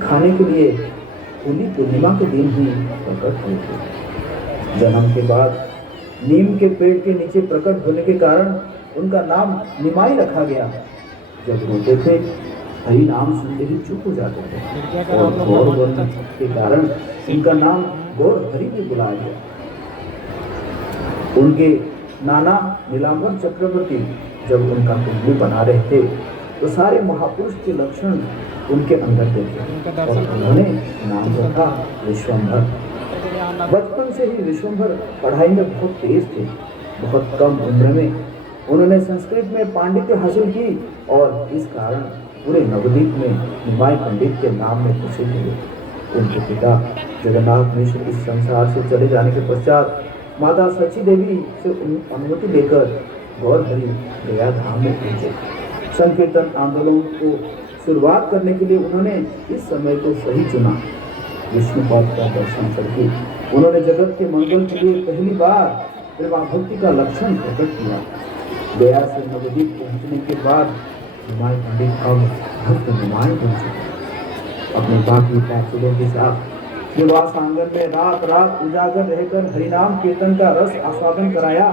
खाने के लिए होली पूर्णिमा के दिन ही प्रकट हुए थे। जन्म के बाद नीम के पेड़ के नीचे प्रकट होने के कारण उनका नाम निमाई रखा गया। जब रोते थे हरि नाम सुनते ही चुप हो जाते थे और गौर वर्ण के कारण उनका नाम गौर हरि भी बुलाया गया। उनके नाना नीलांबर चक्रवर्ती जब उनका कुंडली बना रहे थे तो सारे महापुरुष के लक्षण उनके अंदर देखे और उन्होंने नाम रखा विश्वंभर। बचपन से ही विश्वंभर पढ़ाई में बहुत तेज थे। बहुत कम उम्र में उन्होंने संस्कृत में पांडित्य हासिल की और इस कारण पूरे नवद्वीप में निमाई पंडित के नाम में प्रसिद्ध हुए। उनके पिता जगन्नाथ मिश्र इस संसार से चले जाने के पश्चात माता सची देवी से अनुमति लेकर गौरहरि गया धाम में पहुंचे। संकीर्तन आंदोलन को शुरुआत करने के लिए उन्होंने इस समय को सही चुना। विष्णुपाद का दर्शन करके उन्होंने जगत के मंगल के लिए पहली बार प्रेमाभक्ति का लक्षण प्रकट किया। गया से नवद्वीप पहुंचने के बाद निमाई पंडित अब भक्त निमाई बन चुके। अपने बाकी पार्षदों के साथ निवास आंगन में रात रात उजागर रहकर हरिनाम कीर्तन का रस आस्वादन कराया।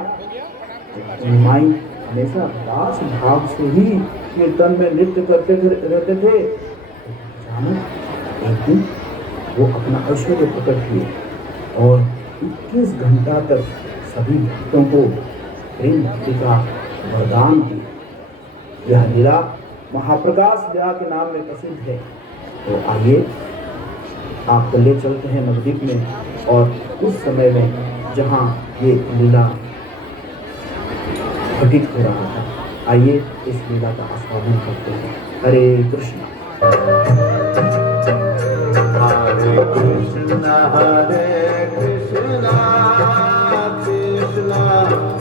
निमाई हमेशा दास भाव से ही कीर्तन में नृत्य करते रहते थे। अचानक एक दिन वो अपना ऐश्वर्य प्रकट किए और 21 घंटा तक सभी भक्तों को प्रेम भक्ति का वरदान दिए। यह लीला महाप्रकाश लीला के नाम में प्रसिद्ध है। तो आइए आपको ले चलते हैं नवद्वीप में और उस समय में जहाँ ये लीला घटित हो रहा था। आइए इस लीला का आस्वादन करते हैं। हरे कृष्ण हरे कृष्ण कृष्ण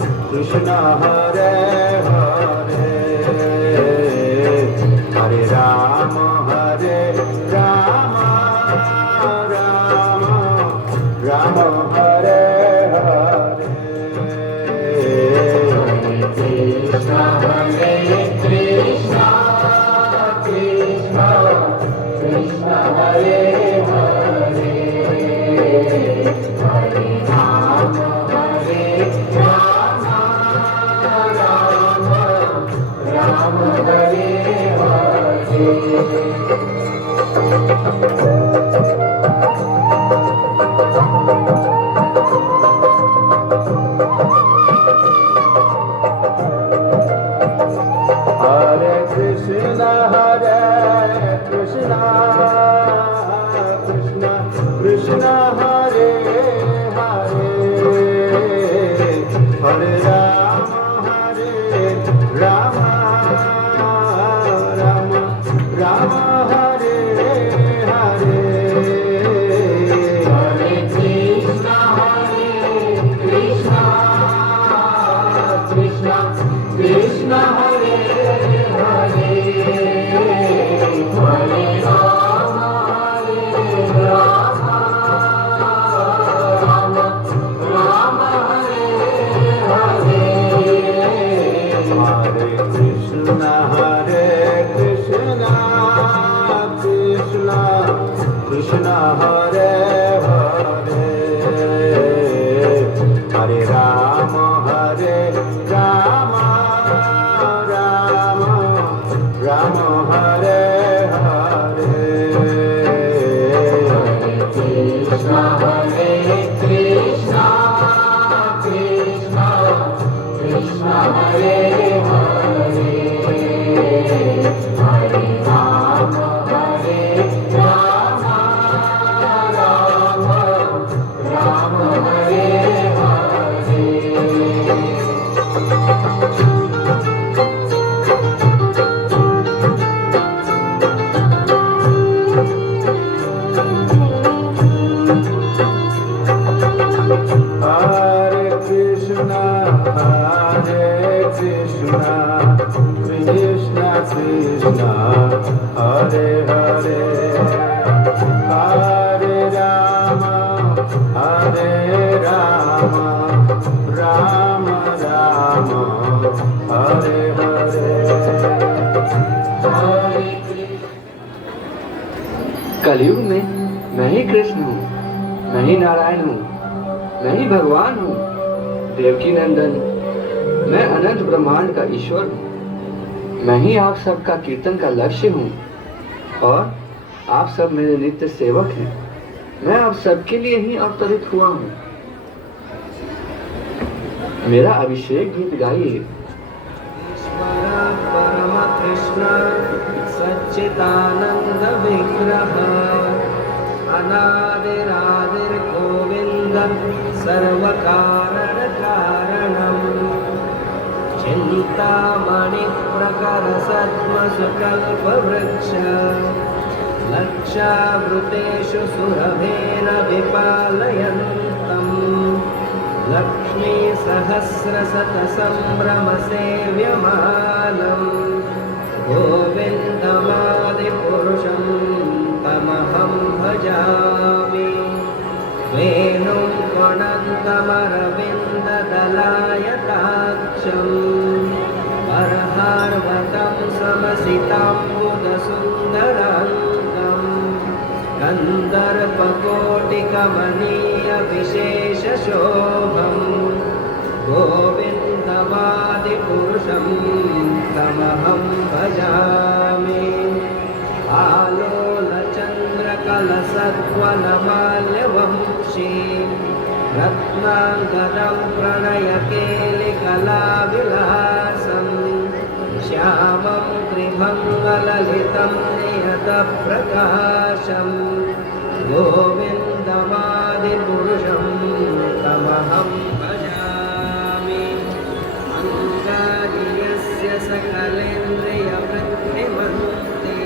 कृष्ण हरे हरे हरे राम राम हरे हरे कृष्ण कृष्ण कृष्ण हरे हरे हरे राम राम हरे हरे। कलयुग में मैं ही कृष्ण हूँ, मैं ही नारायण हूँ, मैं ही भगवान हूँ, देवकी नंदन, मैं अनंत ब्रह्मांड का ईश्वर हूँ। मैं ही आप सबका कीर्तन का लक्ष्य हूँ और आप सब मेरे नित्य सेवक हैं। मैं आप सबके लिए ही अवतरित हुआ हूँ। मेरा अभिषेक गीत गाइए। परम कृष्ण सच्चिदानंद विग्रह अनादिरादिर गोविंद सर्व कारण कारणम चिंतामणि प्रकर सत्म सुकल्प वृक्ष लक्षावृतेषु सुरभेन विपालयन्तम् लक्ष्मी सहस्रशतसम्भ्रम सेव्यमानम् गोविन्दमादिपुरुषं तमहं भजामि वेणुं त्वनन्तमरविन्ददलायताक्षं बर्हार्वतं समसिताम्बुदसुन्दराङ्गम् गन्धर्वकोटिकमनीयविशेषशोभम् गोविन्दमादिपुरुषं तमहं भजामि आलोलचन्द्रकलसत्वलमाल्यवंशी रत्नाङ्गदं प्रणयकेलिकलाविलासम् श्यामं त्रिभङ्गललितं नियतप्रकाशम् गोविन्दमादिपुरुषं तमहं भजामि अङ्गादियस्य सकलेन्द्रियवृत्तिमन्ते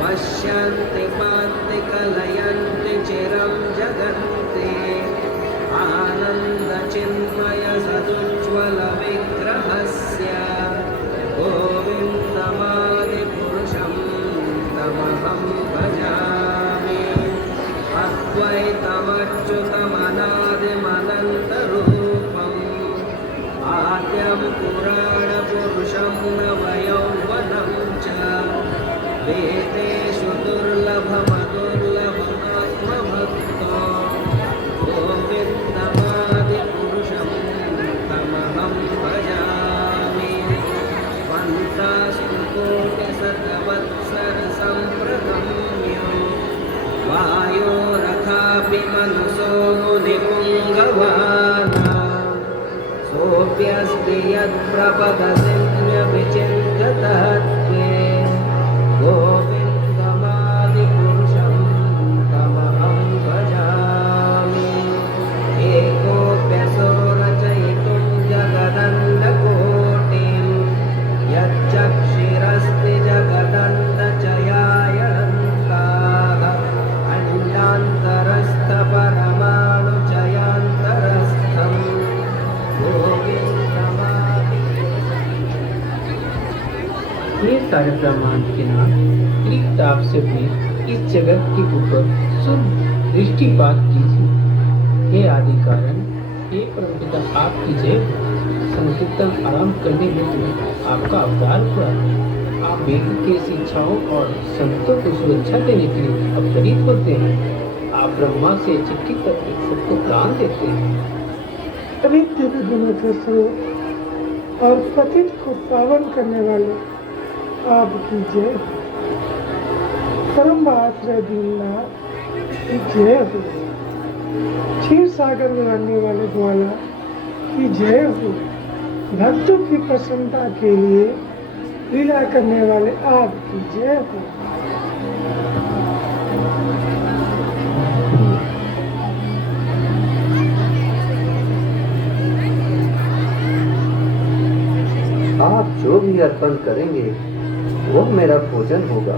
पश्यन्ति पान्ति कलयन्ति चिरं जगन्ति आनन्दचिन्मयसदुज्ज्वलविग्रहस्य गोविन्दमादिपुरुषं तमहं भजामि अद्वैतमच्युतमनादिमनन्तरूपम् आद्यं पुराणपुरुषं नवयौवनं च वेदेषु दुर्लभमदुर्लभमात्मभक्तो गोविन्दमादिपुरुषं तमहं भजामि पन्तास्तु कोटिशतवत्सरसम्प्रगम्यो वायोरथापि मनसो मुनिपुङ्गवाना सोऽप्यस्ति यत्प्रपदसिन्यविचिन्ततत्त्वे गोविन्दमादिपुरुषं तमहं भजामि एकोऽप्यसो रचयितुं जगदण्डकोटिं यच्चक्षिरस्ति जगदण्डचयायन्ताः अण्डान्तरस्थपरमाणुचयान्तरस्थम् ये सारे ब्रह्मांड के नाम त्रिक ताप से भी इस जगत के ऊपर शुद्ध दृष्टिपात कीजिए। हे आदि कारण, हे परमपिता आपकी जय। संकीर्तन आरंभ करने हेतु आपका अवतार हुआ। आप वेद की शिक्षाओं और संतों को सुरक्षा देने के लिए अवतरित होते हैं। आप ब्रह्मा से चिट्ठी तक सबको प्राण देते हैं। नित्य विघ्न के स्रोत और पतित को पावन करने वाले आपकी जय हो। परम आश्रय दीननाथ की जय हो। क्षीर सागर में रहने वाले ग्वाला की जय हो। भक्तों की प्रसन्नता के लिए लीला करने वाले आपकी जय हो। आप जो भी अर्पण करेंगे वो मेरा भोजन होगा।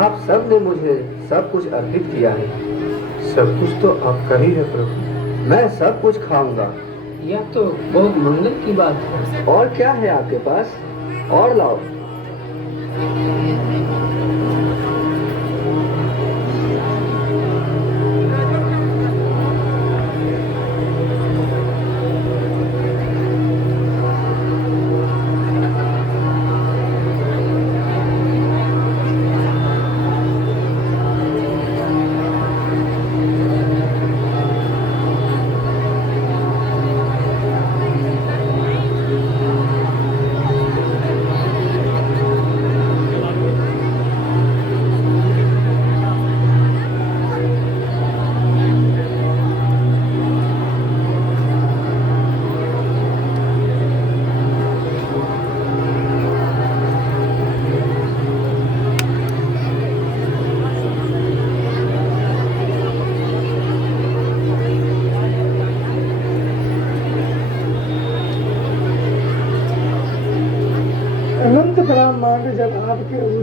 आप सब ने मुझे सब कुछ अर्पित किया है। सब कुछ तो आपका ही है प्रभु। मैं सब कुछ खाऊंगा। यह तो बहुत मंगल की बात है। और क्या है आपके पास? और लाओ।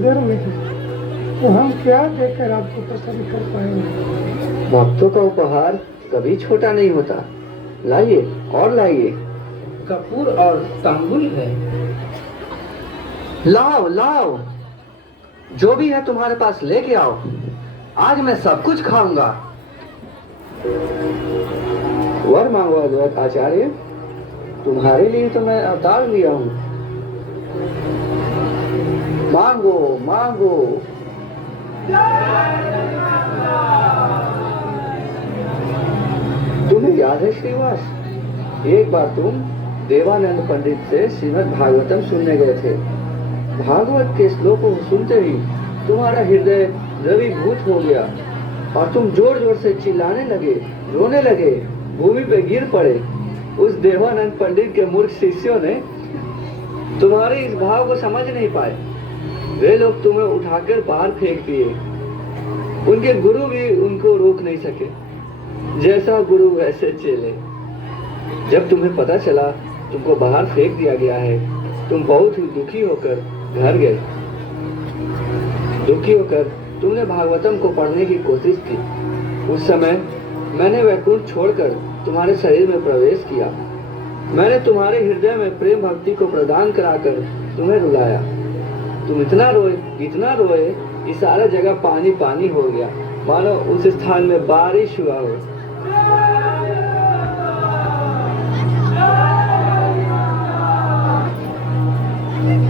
उधर में है, तो हम क्या देकर आपको पसंद कर पाएंगे? भक्तों का उपहार कभी छोटा नहीं होता। लाइए और लाइए। कपूर और तांबुल है। लाओ लाओ, जो भी है तुम्हारे पास लेके आओ। आज मैं सब कुछ खाऊंगा। वर मांगो अद्वैत आचार्य, तुम्हारे लिए तो मैं अवतार लिया हूँ। मांगो मांगो। तुम्हें याद है श्रीवास, एक बार तुम देवानंद पंडित से श्रीमद् भागवतम सुनने गए थे। भागवत के श्लोकों को सुनते ही तुम्हारा हृदय द्रवीभूत हो गया और तुम जोर जोर से चिल्लाने लगे, रोने लगे, भूमि पे गिर पड़े। उस देवानंद पंडित के मूर्ख शिष्यों ने तुम्हारे इस भाव को समझ नहीं पाए। वे लोग तुम्हें उठाकर बाहर फेंक दिए। उनके गुरु भी उनको रोक नहीं सके। जैसा गुरु वैसे चेले। जब तुम्हें पता चला तुमको बाहर फेंक दिया गया है, तुम बहुत ही दुखी होकर घर गए। दुखी होकर तुमने भागवतम को पढ़ने की कोशिश की। उस समय मैंने वैकुंठ छोड़कर तुम्हारे शरीर में प्रवेश किया। मैंने तुम्हारे हृदय में प्रेम भक्ति को प्रदान कराकर तुम्हें रुलाया। तुम इतना रोए कि सारा जगह पानी पानी हो गया, मानो उस स्थान में बारिश हुआ हो।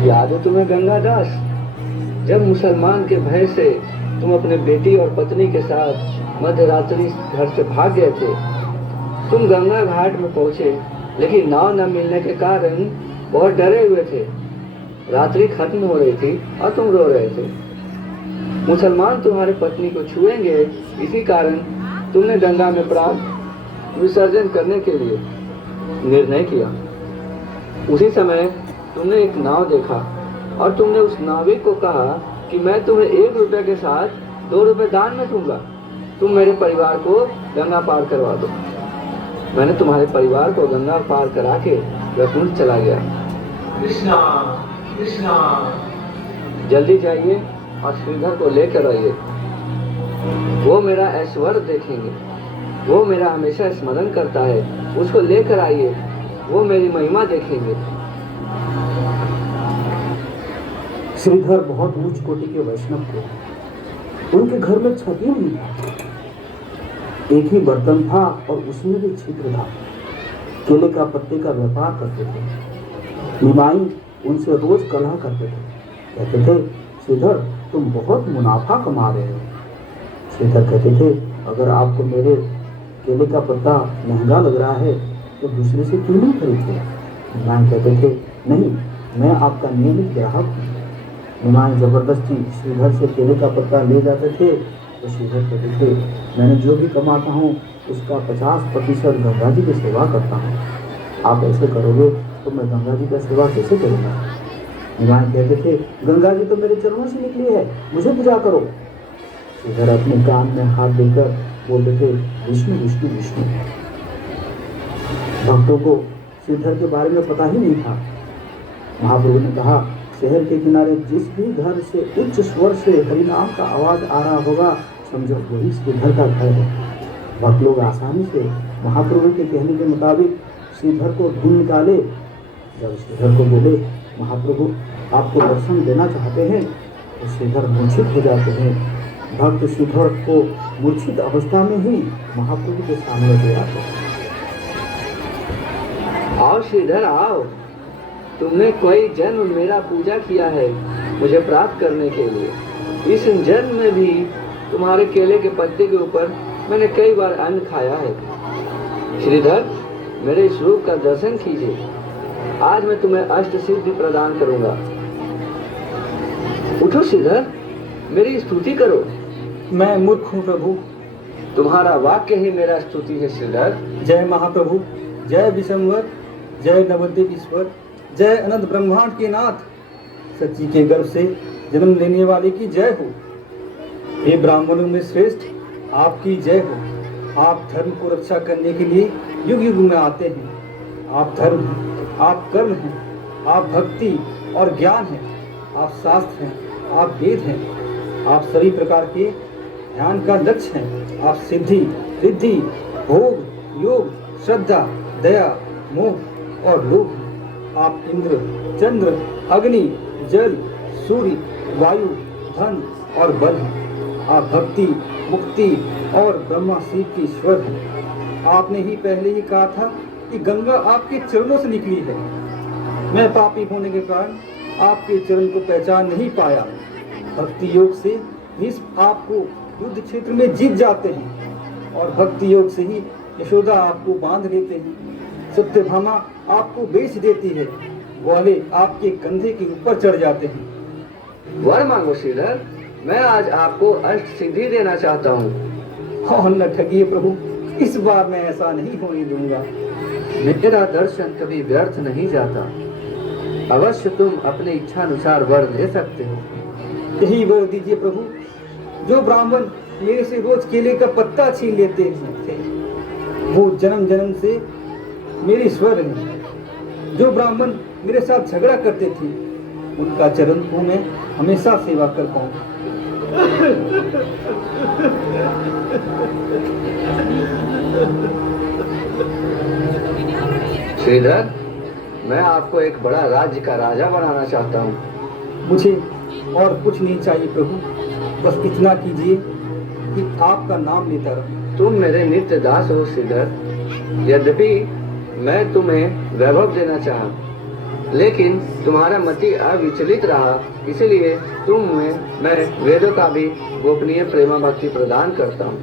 याद है तुम्हें गंगादास, जब मुसलमान के भय से तुम अपने बेटी और पत्नी के साथ मध्य रात्रि घर से भाग गए थे। तुम गंगा घाट में पहुंचे, लेकिन नाव न मिलने के कारण बहुत डरे हुए थे। रात्रि खत्म हो रही थी और तुम रो रहे थे। मुसलमान तुम्हारी पत्नी को छुएंगे, इसी कारण तुमने गंगा में प्राण विसर्जन करने के लिए निर्णय किया। उसी समय तुमने एक नाव देखा और तुमने उस नाविक को कहा कि मैं तुम्हें 1 रुपये के साथ 2 रुपये दान में दूंगा, तुम मेरे परिवार को गंगा पार करवा दो। मैंने तुम्हारे परिवार को गंगा पार करा के वैकुंठ चला गया। कृष्णा कृष्णा। जल्दी जाइए और श्रीधर को लेकर आइए। वो मेरा ऐश्वर्य देखेंगे, वो मेरा हमेशा स्मरण करता है। उसको लेकर आइए, वो मेरी महिमा देखेंगे। श्रीधर बहुत ऊंच कोटि के वैष्णव थे। उनके घर में छत ही नहीं था। एक ही बर्तन था और उसमें भी छिद्र था। केले का पत्ते का व्यापार करते थे। निमाई उनसे रोज कलह करते थे। कहते थे, श्रीधर तुम बहुत मुनाफा कमा रहे हो। श्रीधर कहते थे, अगर आपको मेरे केले का पत्ता महंगा लग रहा है तो दूसरे से क्यों नहीं खरीदते? निमाई कहते थे, नहीं, मैं आपका नियमित ग्राहक हूँ। निमाई जबरदस्ती श्रीधर से केले का पत्ता ले जाते थे तो श्रीधर कहते थे, मैंने जो भी कमाता हूँ उसका 50% गंगा जी की सेवा करता हूँ। आप ऐसे करोगे तो मैं गंगा जी का सेवा कैसे करूँगा? निमाई कहते थे, गंगा जी तो मेरे चरणों से निकली है, मुझे पूजा करो। श्रीधर अपने कान में हाथ देकर बोलते थे, विष्णु विष्णु विष्णु। भक्तों को श्रीधर के बारे में पता ही नहीं था। महाप्रभु ने कहा, शहर के किनारे जिस भी घर से उच्च स्वर से हरिनाम का आवाज आ रहा होगा, समझो वही श्रीधर का घर है। भक्त लोग आसानी से महाप्रभु के कहने के मुताबिक श्रीधर को ढूंढ निकाले। जब श्रीधर को बोले, महाप्रभु आपको दर्शन देना चाहते हैं, तो श्रीधर मूर्छित हो जाते हैं। भक्त श्रीधर को मूर्छित अवस्था में ही महाप्रभु के सामने ले आते हैं। आओ श्रीधर आओ, तुमने कोई जन्म मेरा पूजा किया है मुझे प्राप्त करने के लिए। इस जन्म में भी तुम्हारे केले के पत्ते के ऊपर मैंने कई बार अन्न खाया है। श्रीधर, मेरे इस रूप का दर्शन कीजिए। आज मैं तुम्हें अष्ट सिद्धि प्रदान करूंगा। उठो श्रीधर, मेरी स्तुति करो। मैं मूर्ख हूँ प्रभु। तुम्हारा वाक्य ही मेरा स्तुति है श्रीधर। जय महाप्रभु, जय विशंवर, जय नवद्वीप ईश्वर, जय अनंत ब्रह्मांड के नाथ, सच्ची के गर्भ से जन्म लेने वाले की जय हो। हे ब्राह्मणों में श्रेष्ठ, आपकी जय हो। आप धर्म को रक्षा करने के लिए युग युग में आते हैं। आप धर्म हैं, आप कर्म हैं, आप भक्ति और ज्ञान हैं, आप शास्त्र हैं, आप वेद हैं। आप सभी प्रकार के ध्यान का लक्ष्य हैं। आप सिद्धि, रिद्धि, भोग, योग, श्रद्धा, दया, मोह और लोभ। आप इंद्र, चंद्र, अग्नि, जल, सूर्य, वायु, धन और बल हैं। आप भक्ति, मुक्ति और ब्रह्मा शिव के ईश्वर हैं। आपने ही पहले ही कहा था कि गंगा आपके चरणों से निकली है। मैं पापी होने के कारण आपके चरण को पहचान नहीं पाया। भक्ति योग से भीष्म आपको युद्ध क्षेत्र में जीत जाते हैं और भक्ति योग से ही यशोदा आपको बांध लेते हैं। सत्यभामा आपको बेच देती है। ग्वाले आपके कंधे के ऊपर चढ़ जाते हैं। वर मांगो श्रीधर, मैं आज आपको अष्ट सिद्धि देना चाहता हूँ। हाँ न ठगिए प्रभु, इस बार मैं ऐसा नहीं होने दूंगा। मेरा दर्शन कभी व्यर्थ नहीं जाता। अवश्य तुम अपने इच्छानुसार वर ले सकते हो। यही वर दीजिए प्रभु। जो ब्राह्मण मेरे से रोज केले का पत्ता छीन लेते थे, वो जन्म जन्म से मेरे ईश्वर हैं। जो ब्राह्मण मेरे साथ झगड़ा करते थे, उनका चरण को मैं हमेशा सेवा कर पाऊँ। श्रीधर, मैं आपको एक बड़ा राज्य का राजा बनाना चाहता हूँ। मुझे और कुछ नहीं चाहिए प्रभु, बस इतना कीजिए कि आपका नाम लेता रहूं। तुम मेरे नित्य दास हो श्रीधर। यद्यपि मैं तुम्हें वैभव देना चाहा, लेकिन तुम्हारा मति अविचलित रहा, इसलिए तुम्हें मैं वेदों का भी गोपनीय प्रेमा भक्ति प्रदान करता हूँ।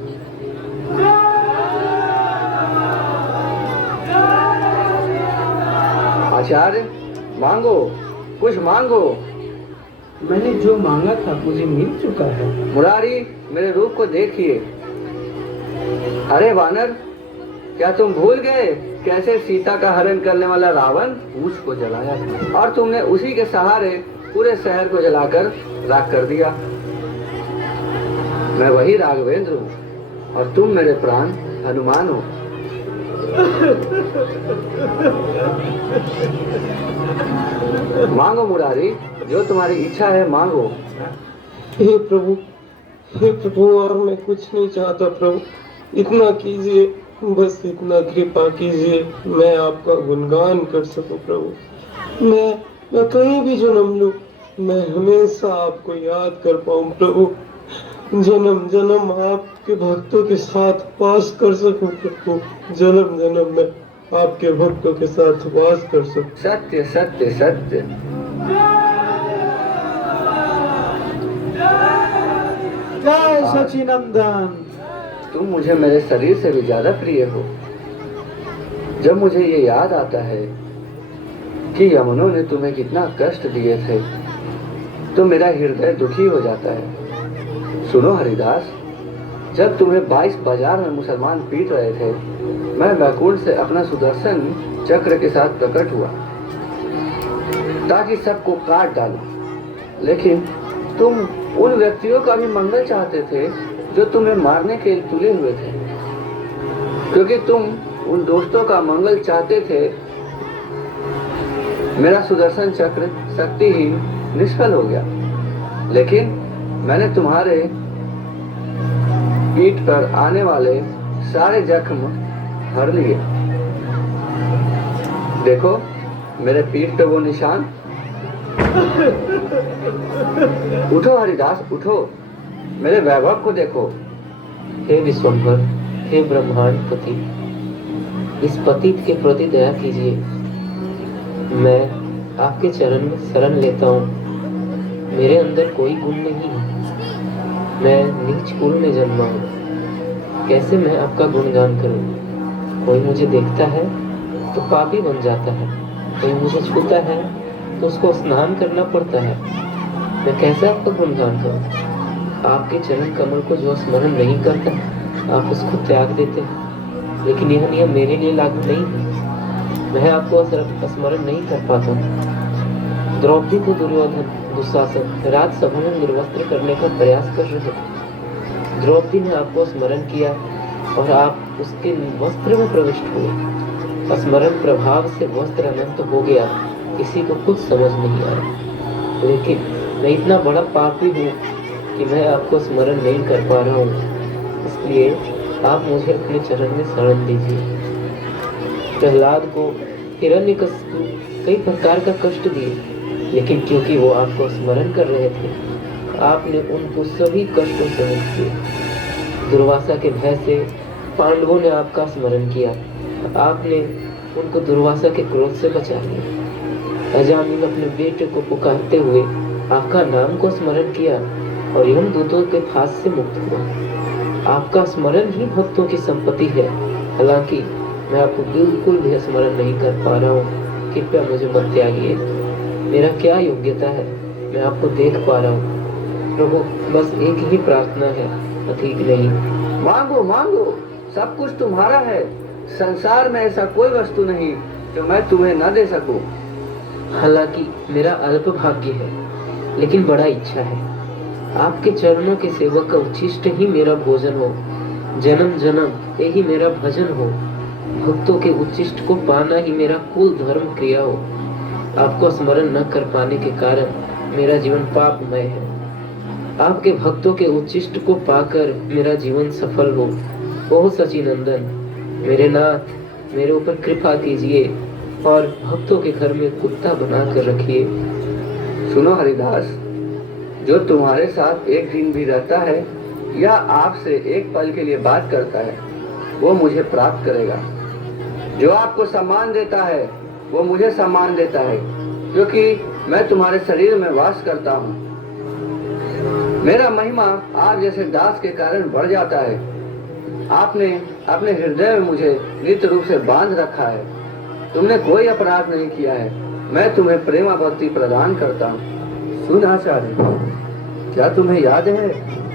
आचार्य, मांगो, कुछ मांगो। मैंने जो मांगा था मुझे मिल चुका है। मुरारी, मेरे रूप को देखिए। अरे वानर, क्या तुम भूल गए कैसे सीता का हरण करने वाला रावण पूछ को जलाया था, और तुमने उसी के सहारे पूरे शहर को जलाकर राख कर दिया। मैं वही राघवेंद्र हूँ और तुम मेरे प्राण हनुमान हो। मांगो मुरारी, जो तुम्हारी इच्छा है मांगो। हे प्रभु, और मैं कुछ नहीं चाहता प्रभु, इतना कीजिए, बस इतना कृपा कीजिए, मैं आपका गुणगान कर सकूं प्रभु। मैं कहीं भी जन्म लूं, मैं हमेशा आपको याद कर पाऊं प्रभु। जन्म जन्म आपके भक्तों के साथ वास कर सकूं प्रभु। जन्म जन्म में आपके भक्तों के साथ वास कर सकूं। सत्य सत्य सत्य। जय सचिनंदन। तुम मुझे मेरे शरीर से भी ज्यादा प्रिय हो। जब मुझे ये याद आता है कि यमुनों ने तुम्हें कितना कष्ट दिए थे, तो मेरा हृदय दुखी हो जाता है। सुनो हरिदास, जब तुम्हें 22 बाजार में मुसलमान पीट रहे थे, मैं वैकुंठ से अपना सुदर्शन चक्र के साथ प्रकट हुआ ताकि सबको काट डालूं। लेकिन तुम उन व्यक्तियों का भी मंगल चाहते थे जो तुम्हें मारने के लिए तुले हुए थे। क्योंकि तुम उन दोस्तों का मंगल चाहते थे, मेरा सुदर्शन चक्र शक्तिहीन निष्फल हो गया। लेकिन मैंने तुम्हारे पीठ पर आने वाले सारे जख्म भर लिए। देखो मेरे पीठ पे वो निशान। उठो हरिदास, उठो, मेरे वैभव को देखो। हे विश्वम्भर, हे ब्रह्मांड पति, इस पतित के प्रति दया कीजिए। मैं आपके चरण में शरण लेता हूँ। मेरे अंदर कोई गुण नहीं है। मैं नीच कुल में जन्मा हूँ। कैसे मैं आपका गुणगान करूँ? कोई मुझे देखता है तो पापी बन जाता है, कोई मुझे छूता है तो उसको स्नान करना पड़ता है। मैं कैसे आपका गुणगान करूँ? आपके चरण कमल को जो स्मरण नहीं करता, आप उसको त्याग देते हैं। लेकिन यह नियम मेरे लिए लागू नहीं है। मैं आपको स्मरण नहीं कर पाता हूँ। द्रौपदी को दुर्योधन, दुशासन राजसभा में निर्वस्त्र करने का प्रयास कर रहे थे। द्रौपदी ने आपको स्मरण किया और आप उसके वस्त्र में प्रविष्ट हुए। स्मरण प्रभाव से वस्त्र अनंत हो गया, किसी को कुछ समझ नहीं आया। लेकिन मैं इतना बड़ा पापी हूँ कि मैं आपको स्मरण नहीं कर पा रहा हूँ, इसलिए आप मुझे अपने चरण में शरण दीजिए। प्रहलाद को हिरण्यकशिपु कई प्रकार का कष्ट दिए, लेकिन क्योंकि वो आपको स्मरण कर रहे थे, आपने उनको सभी कष्टों से मुक्त किया। दुर्वासा के भय से पांडवों ने आपका स्मरण किया, आपने उनको दुर्वासा के क्रोध से बचा लिया। अजामिल अपने बेटे को पुकारते हुए आपका नाम को स्मरण किया और यमदूतों के फांस से मुक्त हुआ। आपका स्मरण ही भक्तों की संपत्ति है, हालांकि मैं आपको बिल्कुल भी स्मरण नहीं कर पा रहा हूँ। कृपया मुझे मत त्यागिए। मेरा क्या योग्यता है, मैं आपको देख पा रहा हूँ। प्रभु, बस एक ही प्रार्थना है, अधिक नहीं। मांगो मांगो, सब कुछ तुम्हारा है। संसार में ऐसा कोई वस्तु नहीं जो मैं तुम्हें न दे सकूं। हालांकि मेरा अल्प भाग्य है, लेकिन बड़ा इच्छा है। आपके चरणों के सेवक का उच्छिष्ट ही मेरा भोजन हो, जन्म जन्म यही मेरा भजन हो। भक्तों के उच्छिष्ट को पाना ही मेरा कुल धर्म क्रिया हो। आपको स्मरण न कर पाने के कारण मेरा जीवन पापमय है। आपके भक्तों के उच्छिष्ट को पाकर मेरा जीवन सफल हो। ओह सचिनंदन, मेरे नाथ, मेरे ऊपर कृपा कीजिए और भक्तों के घर में कुत्ता बना कर रखिए। सुनो हरिदास, जो तुम्हारे साथ एक दिन भी रहता है या आपसे एक पल के लिए बात करता है, वो मुझे प्राप्त करेगा। जो आपको सम्मान देता है वो मुझे सम्मान देता है, क्योंकि मैं तुम्हारे शरीर में वास करता हूँ। मेरा महिमा आप जैसे दास के कारण बढ़ जाता है। आपने अपने हृदय में मुझे नित्य रूप से बांध रखा है। तुमने कोई अपराध नहीं किया है, मैं तुम्हें प्रेमा भक्ति प्रदान करता हूँ। सुन आचार्य, क्या तुम्हें याद है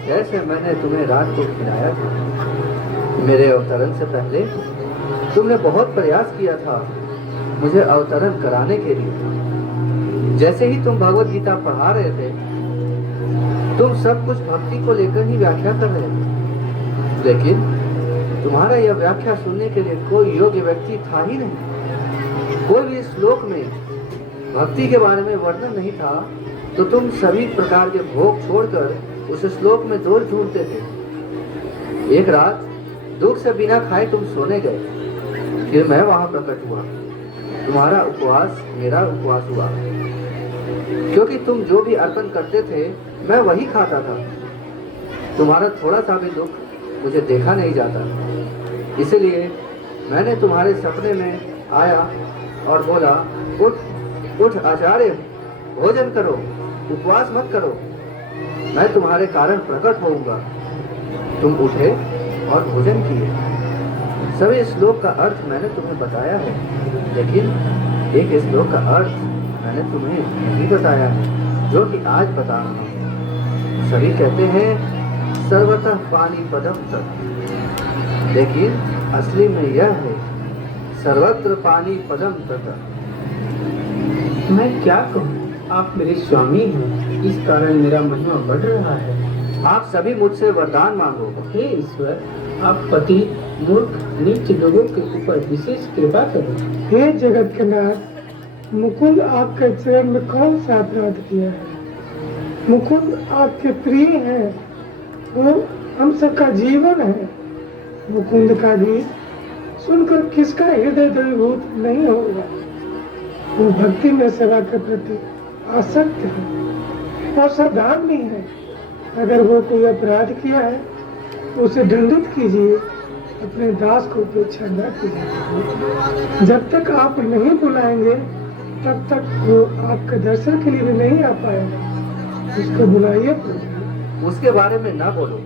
जैसे मैंने तुम्हें रात को खिलाया था? मेरे अवतरण से पहले तुमने बहुत प्रयास किया था मुझे अवतरण कराने के लिए। जैसे ही तुम भगवत गीता पढ़ा रहे थे, तुम सब कुछ भक्ति को लेकर ही व्याख्या कर रहे थे, लेकिन तुम्हारा यह व्याख्या सुनने के लिए कोई योग्य व्यक्ति था ही नहीं। कोई भी श्लोक में भक्ति के बारे में वर्णन नहीं था, तो तुम सभी प्रकार के भोग छोड़कर उस श्लोक में दोष ढूंढते थे। एक रात दुख से बिना खाए तुम सोने गए, फिर मैं वहां प्रकट हुआ। तुम्हारा उपवास मेरा उपवास हुआ, क्योंकि तुम जो भी अर्पण करते थे मैं वही खाता था। तुम्हारा थोड़ा सा भी दुख मुझे देखा नहीं जाता, इसलिए मैंने तुम्हारे सपने में आया और बोला, उठ उठ आचार्य, भोजन करो, उपवास मत करो, मैं तुम्हारे कारण प्रकट होऊंगा। तुम उठे और भोजन किए। सभी श्लोक का अर्थ मैंने तुम्हें बताया है, लेकिन एक श्लोक का अर्थ मैंने तुम्हें नहीं बताया है, जो कि आज बता रहा हूँ। सभी कहते हैं सर्वतः पानी पदम तक, लेकिन असली में यह है सर्वत्र पानी पदम तक। मैं क्या कहूँ, आप मेरे स्वामी हैं, इस कारण मेरा महिमा बढ़ रहा है। आप सभी मुझसे वरदान मांगो। हे ईश्वर, आप पति मूर्ख नीच लोगों के ऊपर विशेष कृपा करो। हे जगत के नाथ, मुकुंद आपके चरण में कौन सा अपराध किया है? मुकुंद आपके प्रिय हैं, वो हम सबका जीवन है। मुकुंद का गीत सुनकर किसका हृदय द्रवीभूत नहीं होगा? वो भक्ति में सेवा के प्रति आसक्त है और सावधान है। अगर वो कोई अपराध किया है तो उसे दंडित कीजिए, अपने दास को उपेक्षा न कीजिए। जब तक आप नहीं बुलाएंगे तब तक वो आपके दर्शन के लिए भी नहीं आ पाएगा। उसको बुलाइए। उसके बारे में ना बोलो,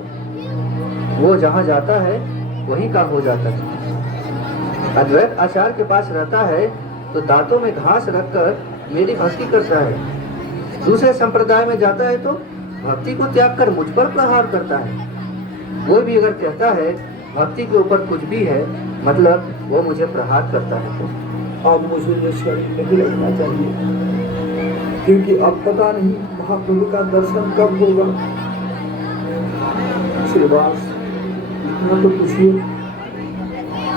वो जहाँ जाता है वहीं का हो जाता है। अद्वैत आचार्य के पास रहता है तो दांतों में घास रखकर मेरी भक्ति करता है। दूसरे संप्रदाय में जाता है तो भक्ति को त्याग कर मुझ पर प्रहार करता है। वो भी अगर कहता है भक्ति के ऊपर कुछ भी है, मतलब वो मुझे प्रहार करता है। अब मुझे ये शरीर नहीं रखना चाहिए, क्योंकि अब पता नहीं महाप्रभु का दर्शन कब होगा। श्रीवास, इतना तो पूछिए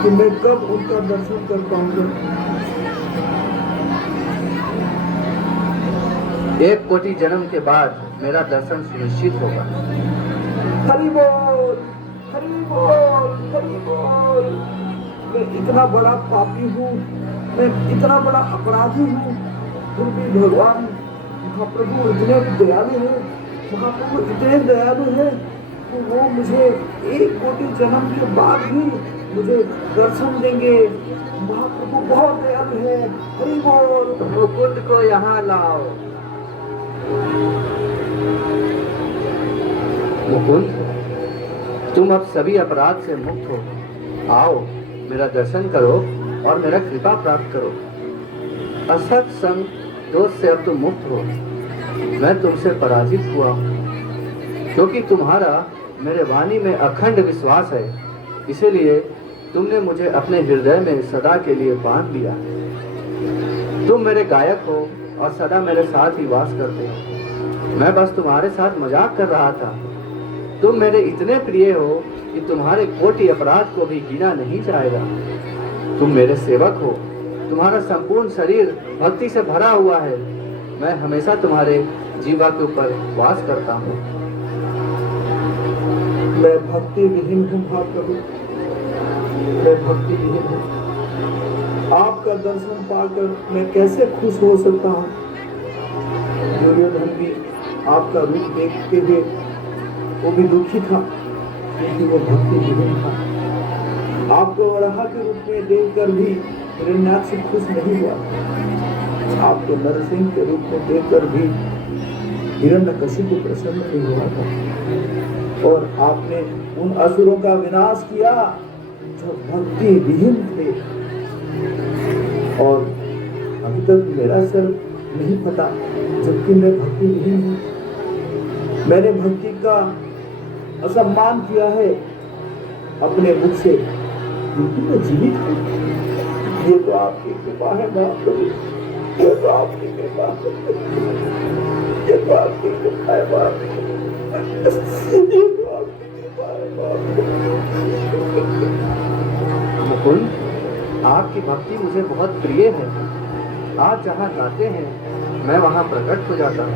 कि मैं कब उनका दर्शन कर पाऊंगा। 1 कोटि जन्म के बाद मेरा दर्शन सुनिश्चित होगा। हरि बोल, हरि बोल, हरि बोल। मैं इतना बड़ा पापी हूँ, मैं इतना बड़ा अपराधी हूँ, फिर भी भगवान महाप्रभु इतने दयालु है, महाप्रभु इतने दयालु है कि वो मुझे 1 कोटि जन्म के बाद भी मुझे दर्शन देंगे। महाप्रभु बहुत दयालु है। हरि बोल। मुकुंद को यहाँ लाओ। मुकुंद, तुम अब सभी अपराध से मुक्त हो। आओ, मेरा दर्शन करो और मेरा कृपा प्राप्त करो। असत संग दोष से अब तुम मुक्त हो। मैं तुमसे पराजित हुआ हूँ, क्योंकि तुम्हारा मेरे वाणी में अखंड विश्वास है, इसीलिए तुमने मुझे अपने हृदय में सदा के लिए बांध लिया। तुम मेरे गायक हो और सदा मेरे साथ ही वास करते हो। मैं बस तुम्हारे साथ मजाक कर रहा था। तुम मेरे इतने प्रिय हो कि तुम्हारे कोटि अपराध को भी गिना नहीं जाएगा। तुम मेरे सेवक हो, तुम्हारा संपूर्ण शरीर भक्ति से भरा हुआ है। मैं हमेशा तुम्हारे जीवा के ऊपर वास करता हूँ। मैं भक्ति विहीन हूँ महाप्रभु, मैं भक्ति विहीन हूँ। आपका दर्शन पाकर मैं कैसे खुश हो सकता हूँ। दुर्योधन भी आपका रूप देखते हुए वो भी दुखी था, क्योंकि वो भक्ति विहीन था। आपको वराह के रूप में देखकर भी हिरण्याक्ष खुश नहीं हुआ। आपको नरसिंह के रूप में देखकर भी हिरण्यकशिपु प्रसन्न नहीं हुआ था। और आपने उन असुरों का विनाश किया जो भक्ति विहीन थे। और अभी तक मेरा सिर नहीं फटा, जबकि मैं भक्ति विहीन हूँ। मैंने भक्ति का असम्मान किया है अपने मुख से, क्योंकि मैं जीवित हूँ। ये तो आपकी कृपा है महाप्रभु, ये तो आपकी कृपा है, ये तो आपकी कृपा है महाप्रभु, ये तो आपकी कृपा है महाप्रभु। मुकुंद, आपकी भक्ति मुझे बहुत प्रिय है। आप जहाँ जाते हैं मैं वहाँ प्रकट हो जाता हूँ।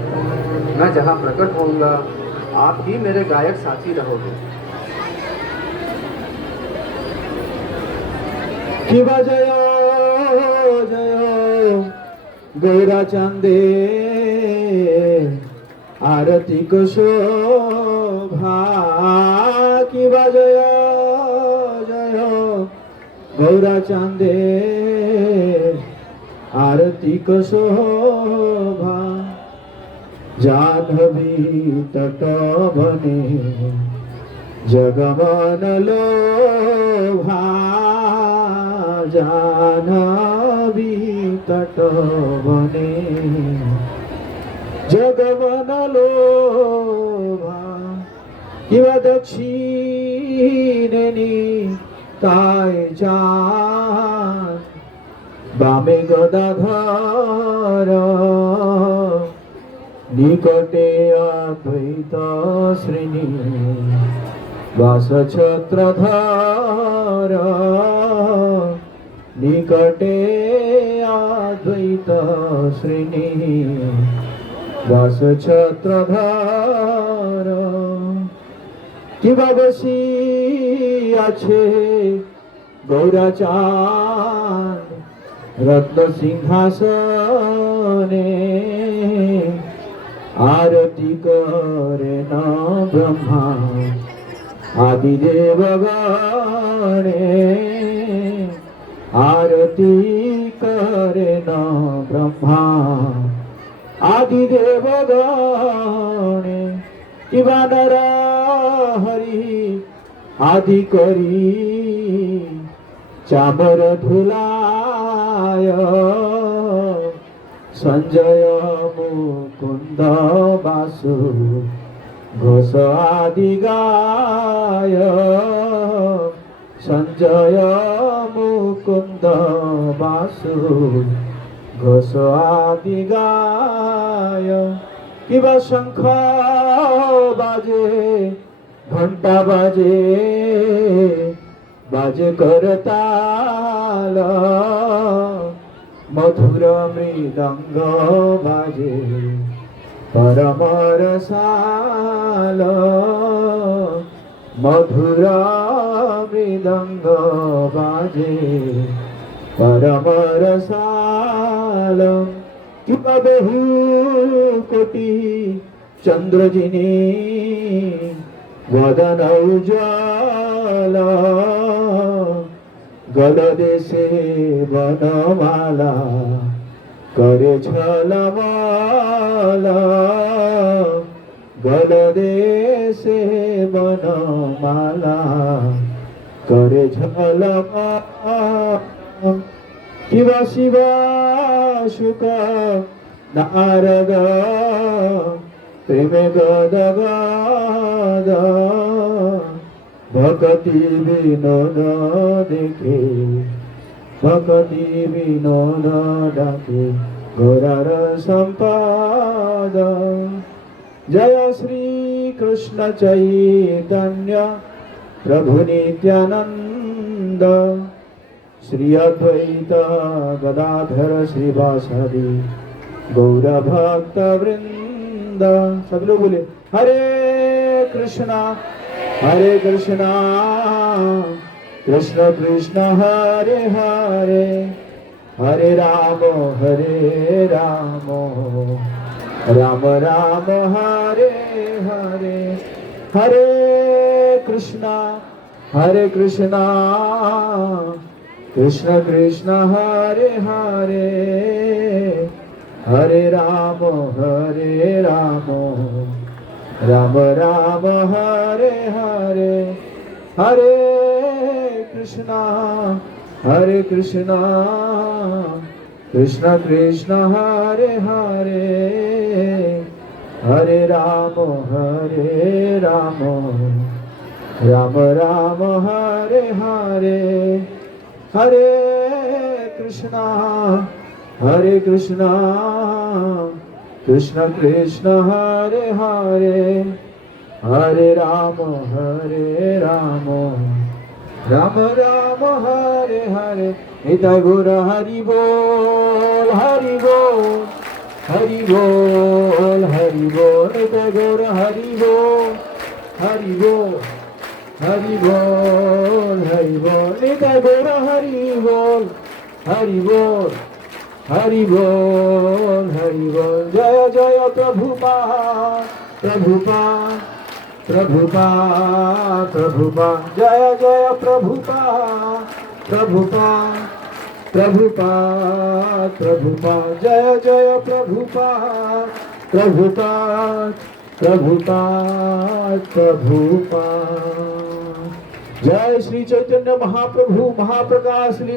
मैं जहाँ प्रकट होऊंगा आप ही मेरे गायक साथी रहोगे। शिवा जयो जयो गौरा चांदे आरती को शोभा। शिवा जयो जयो गौरा चांदे आरती को शोभा। जाह्नवी तट बने जगमन लोभा। जाह्नवी तट बने जगमन लोभा। इव दक्षिणेनी ताय जान बामे गदाधर निकटे अद्वैत श्रेणी वास छत्रधर। निकटे अद्वैत श्रेणी वास छत्रधर। किबा बसी आछे गौराचांद रत्न सिंहासने। आरती करे न ब्रह्मा आदिदेव गणे। आरती करे न ब्रह्मा आदिदेव गणे। किबा नर हरि आदि करी चाबर धुलाय। संजय मुकुंद बासु घोष आदि गाय। संजय मुकुंद बासु घोष आदि गाय। किबा शंख बाजे घंटा बाजे बाजे करताल। मधुर मृदंग बाजे परम रसाल मधुर मृदंग बाजे परम रसाल किंवा बहु कोटी चंद्रजिनी वदन उज्ज्वल गलदेशे वनमाला करे छलमाल गलदेशे वनमाला करे छलमाल शिवा शिवा शुक नारद प्रेमे गद गद भक्ति विनोद देखे भक्ति विनोद डाके गौरार संपाद जय श्री कृष्ण चैतन्य प्रभु नित्यानंद श्री अद्वैत गदाधर श्रीवासादि गौर भक्त वृंद। सब लोग बोले हरे कृष्णा कृष्ण कृष्ण हरे हरे हरे राम राम राम हरे हरे हरे कृष्णा कृष्ण कृष्ण हरे हरे हरे राम राम राम हरे हरे हरे कृष्णा कृष्ण कृष्ण हरे हरे हरे राम राम राम हरे हरे हरे कृष्णा कृष्ण कृष्ण हरे हरे हरे राम राम राम हरे हरे निताय गौर हरि बोल हरि बोल हरि बोल हरि बोल निताय गौर हरि बोल हरि बोल हरि बोल हरि बोल निताय गौर हरि बोल हरि बोल हरि बोल हरि बोल जय जय प्रभुपाद प्रभुपाद प्रभुपाद प्रभुपाद जय जय प्रभुपाद प्रभुपाद प्रभुपाद प्रभुपाद जय जय प्रभुपाद प्रभुपाद प्रभुपाद प्रभुपाद जय श्री चैतन्य महाप्रभु महाप्रकाश लीला।